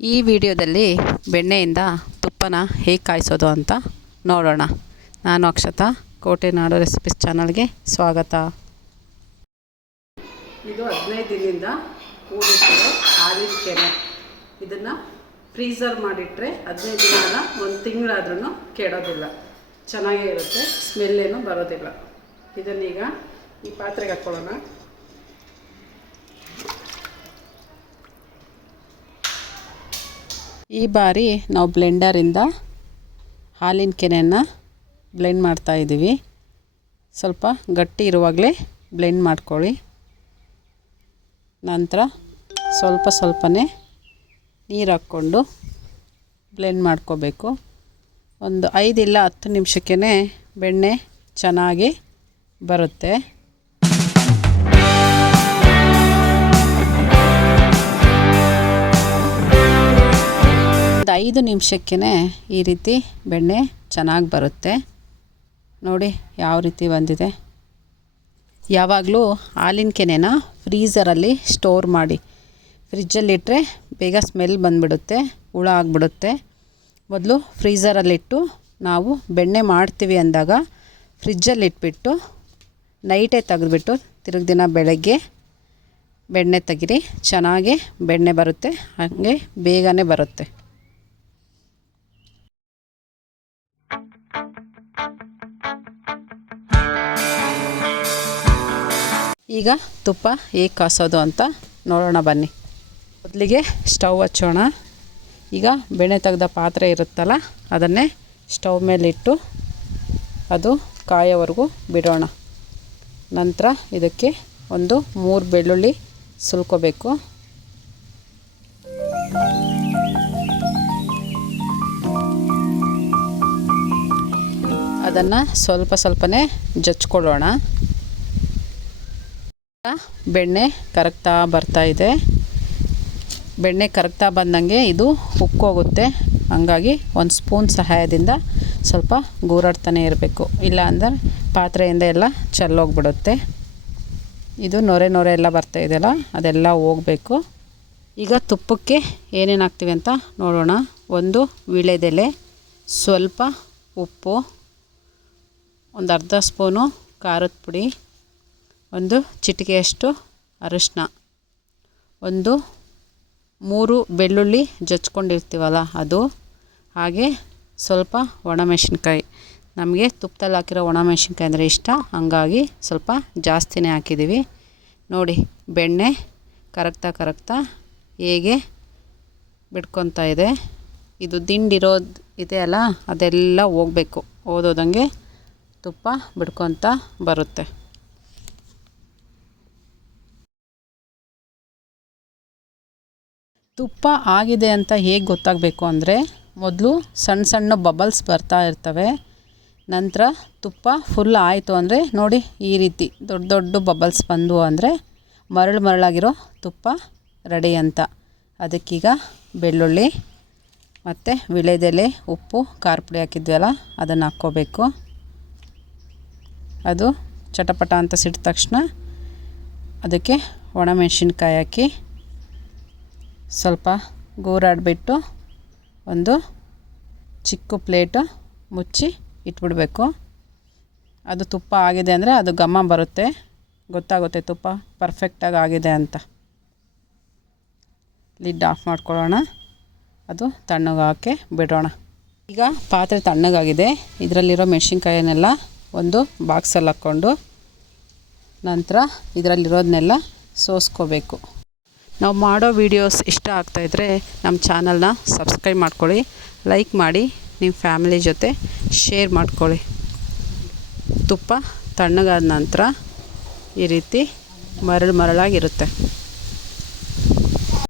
ಈ ವಿಡಿಯೋದಲ್ಲಿ ಬೆಣ್ಣೆಯಿಂದ ತುಪ್ಪನ ಹೇಗೆ ಕಾಯಿಸೋದು ಅಂತ ನೋಡೋಣ. ನಾನು ಅಕ್ಷತಾ, ಕೋಟೆನಾಡು ರೆಸಿಪೀಸ್ ಚಾನಲ್ಗೆ ಸ್ವಾಗತ. ಇದು 15 ದಿನದಿಂದ ಕೂಡಿಟ್ಟಿರೋ ಹಾಲಿನ ಕೆನೆ. ಇದನ್ನು ಫ್ರೀಝರ್ ಮಾಡಿಟ್ರೆ 15 ದಿನ ಅಲ್ಲ, 1 ತಿಂಗಳಾದ್ರೂ ಕೆಡೋದಿಲ್ಲ, ಚೆನ್ನಾಗೇ ಇರುತ್ತೆ, ಸ್ಮೆಲ್ಲೇನು ಬರೋದಿಲ್ಲ. ಇದನ್ನೀಗ ಈ ಪಾತ್ರೆಗೆ ಹಾಕ್ಕೊಳ್ಳೋಣ. ಈ ಬಾರಿ ನಾವು ಬ್ಲೆಂಡರಿಂದ ಹಾಲಿನ ಕೆನೆಯನ್ನು ಬ್ಲೆಂಡ್ ಮಾಡ್ತಾಯಿದ್ದೀವಿ. ಸ್ವಲ್ಪ ಗಟ್ಟಿ ಇರುವಾಗಲೇ ಬ್ಲೆಂಡ್ ಮಾಡ್ಕೊಳ್ಳಿ. ನಂತರ ಸ್ವಲ್ಪನೇ ನೀರು ಹಾಕ್ಕೊಂಡು ಬ್ಲೆಂಡ್ ಮಾಡ್ಕೋಬೇಕು. ಒಂದು 5 ಇಲ್ಲ 10 ನಿಮಿಷಕ್ಕೇ ಬೆಣ್ಣೆ ಚೆನ್ನಾಗಿ ಬರುತ್ತೆ. 5 ನಿಮಿಷಕ್ಕೇ ಈ ರೀತಿ ಬೆಣ್ಣೆ ಚೆನ್ನಾಗಿ ಬರುತ್ತೆ. ನೋಡಿ ಯಾವ ರೀತಿ ಬಂದಿದೆ. ಯಾವಾಗಲೂ ಹಾಲಿನ ಕೆನೆನ ಫ್ರೀಝರಲ್ಲಿ ಸ್ಟೋರ್ ಮಾಡಿ. ಫ್ರಿಜ್ಜಲ್ಲಿಟ್ಟರೆ ಬೇಗ ಸ್ಮೆಲ್ ಬಂದುಬಿಡುತ್ತೆ, ಹುಳ ಆಗಿಬಿಡುತ್ತೆ. ಮೊದಲು ಫ್ರೀಝರಲ್ಲಿಟ್ಟು ನಾವು ಬೆಣ್ಣೆ ಮಾಡ್ತೀವಿ ಅಂದಾಗ ಫ್ರಿಜ್ಜಲ್ಲಿಟ್ಬಿಟ್ಟು ನೈಟೇ ತೆಗೆದುಬಿಟ್ಟು ತಿರುಗಿ ದಿನ ಬೆಳಗ್ಗೆ ಬೆಣ್ಣೆ ತೆಗಿರಿ. ಚೆನ್ನಾಗಿ ಬೆಣ್ಣೆ ಬರುತ್ತೆ, ಹಾಗೆ ಬೇಗನೆ ಬರುತ್ತೆ. ಈಗ ತುಪ್ಪ ಹೇಗೆ ಕಾಸೋದು ಅಂತ ನೋಡೋಣ ಬನ್ನಿ. ಮೊದಲಿಗೆ ಸ್ಟವ್ ಹಚ್ಚೋಣ. ಈಗ ಬೆಣ್ಣೆ ತೆಗೆದ ಪಾತ್ರೆ ಇರುತ್ತಲ್ಲ, ಅದನ್ನೇ ಸ್ಟವ್ ಮೇಲಿಟ್ಟು ಅದು ಕಾಯೋವರೆಗೂ ಬಿಡೋಣ. ನಂತರ ಇದಕ್ಕೆ ಒಂದು 3 ಬೆಳ್ಳುಳ್ಳಿ ಸುಲ್ಕೋಬೇಕು. ಅದನ್ನು ಸ್ವಲ್ಪನೇ ಜಚ್ಕೊಳ್ಳೋಣ. ಬೆಣ್ಣೆ ಕರಗ್ತಾ ಬರ್ತಾ ಇದೆ. ಬೆಣ್ಣೆ ಕರಗ್ತಾ ಬಂದಂಗೆ ಇದು ಉಕ್ಕೋಗುತ್ತೆ. ಹಂಗಾಗಿ 1 ಸ್ಪೂನ್ ಸಹಾಯದಿಂದ ಸ್ವಲ್ಪ ಗೂರಾಡ್ತಾನೆ ಇರಬೇಕು, ಇಲ್ಲ ಅಂದರೆ ಪಾತ್ರೆಯಿಂದ ಎಲ್ಲ ಚೆಲ್ಲೋಗ್ಬಿಡುತ್ತೆ. ಇದು ನೊರೆ ಎಲ್ಲ ಬರ್ತಾ ಇದೆಯಲ್ಲ, ಅದೆಲ್ಲ ಹೋಗಬೇಕು. ಈಗ ತುಪ್ಪಕ್ಕೆ ಏನೇನು ಹಾಕ್ತೀವಿ ಅಂತ ನೋಡೋಣ. 1 ವೀಳ್ಯದೆಲೆ, ಸ್ವಲ್ಪ ಉಪ್ಪು, ಒಂದು ಅರ್ಧ ಸ್ಪೂನು ಖಾರದ ಪುಡಿ, 1 ಚಿಟಿಕೆಯಷ್ಟು ಅರಿಶಿನ, 3 ಬೆಳ್ಳುಳ್ಳಿ ಜಚ್ಕೊಂಡಿರ್ತೀವಲ್ಲ ಅದು, ಹಾಗೆ ಸ್ವಲ್ಪ ಒಣಮೆಣಸಿನ್ಕಾಯಿ. ನಮಗೆ ತುಪ್ಪದಲ್ಲಿ ಹಾಕಿರೋ ಒಣಮೆಣಸಿನ್ಕಾಯಿ ಅಂದರೆ ಇಷ್ಟ, ಹಂಗಾಗಿ ಸ್ವಲ್ಪ ಜಾಸ್ತಿನೇ ಹಾಕಿದ್ದೀವಿ. ನೋಡಿ ಬೆಣ್ಣೆ ಕರಗ್ತಾ ಹೇಗೆ ಬಿಡ್ಕೊತಾ ಇದೆ. ಇದು ದಿಂಡಿರೋದು ಇದೆಯಲ್ಲ, ಅದೆಲ್ಲ ಹೋಗಬೇಕು. ಓದೋದಂಗೆ ತುಪ್ಪ ಬಿಡ್ಕೊತಾ ಬರುತ್ತೆ. ತುಪ್ಪ ಆಗಿದೆ ಅಂತ ಹೇಗೆ ಗೊತ್ತಾಗಬೇಕು ಅಂದರೆ, ಮೊದಲು ಸಣ್ಣ ಬಬಲ್ಸ್ ಬರ್ತಾ ಇರ್ತವೆ. ನಂತರ ತುಪ್ಪ ಫುಲ್ ಆಯಿತು ಅಂದರೆ ನೋಡಿ ಈ ರೀತಿ ದೊಡ್ಡ ಬಬಲ್ಸ್ ಬಂದವು ಅಂದರೆ ಮರಳಾಗಿರೋ ತುಪ್ಪ ರೆಡಿ ಅಂತ. ಅದಕ್ಕೀಗ ಬೆಳ್ಳುಳ್ಳಿ ಮತ್ತು ವೀಳ್ಯದೆಲೆ, ಉಪ್ಪು, ಖಾರ ಪುಡಿ ಹಾಕಿದ್ವಲ್ಲ ಅದನ್ನು ಹಾಕ್ಕೋಬೇಕು. ಅದು ಚಟಪಟ ಅಂತ ಸಿಡಿದ ತಕ್ಷಣ ಅದಕ್ಕೆ ಒಣಮೆಣಸಿನ್ಕಾಯಿ ಹಾಕಿ ಸ್ವಲ್ಪ ಗೂರಾಡಿಬಿಟ್ಟು ಒಂದು ಚಿಕ್ಕ ಪ್ಲೇಟು ಮುಚ್ಚಿ ಇಟ್ಬಿಡಬೇಕು. ಅದು ತುಪ್ಪ ಆಗಿದೆ ಅಂದರೆ ಅದು ಘಮ ಬರುತ್ತೆ, ಗೊತ್ತಾಗುತ್ತೆ ತುಪ್ಪ ಪರ್ಫೆಕ್ಟಾಗಿ ಆಗಿದೆ ಅಂತ. ಲಿಡ್ ಆಫ್ ಮಾಡ್ಕೊಳ್ಳೋಣ. ಅದು ತಣ್ಣಗಾಕೆ ಬಿಡೋಣ. ಈಗ ಪಾತ್ರೆ ತಣ್ಣಗಾಗಿದೆ. ಇದರಲ್ಲಿರೋ ಮೆಣಸಿನ್ಕಾಯನ್ನೆಲ್ಲ ಒಂದು ಬಾಕ್ಸಲ್ಲಿ ಹಾಕ್ಕೊಂಡು ನಂತರ ಇದರಲ್ಲಿರೋದನ್ನೆಲ್ಲ ಸೋಸ್ಕೋಬೇಕು. ನಾವು ಮಾಡೋ ವೀಡಿಯೋಸ್ ಇಷ್ಟ ಆಗ್ತಾಯಿದ್ರೆ ನಮ್ಮ ಚಾನಲ್ನ ಸಬ್ಸ್ಕ್ರೈಬ್ ಮಾಡ್ಕೊಳ್ಳಿ, ಲೈಕ್ ಮಾಡಿ, ನಿಮ್ಮ ಫ್ಯಾಮಿಲಿ ಜೊತೆ ಶೇರ್ ಮಾಡ್ಕೊಳ್ಳಿ. ತುಪ್ಪ ತಣ್ಣಗಾದ ನಂತರ ಈ ರೀತಿ ಮರಳಾಗಿರುತ್ತೆ.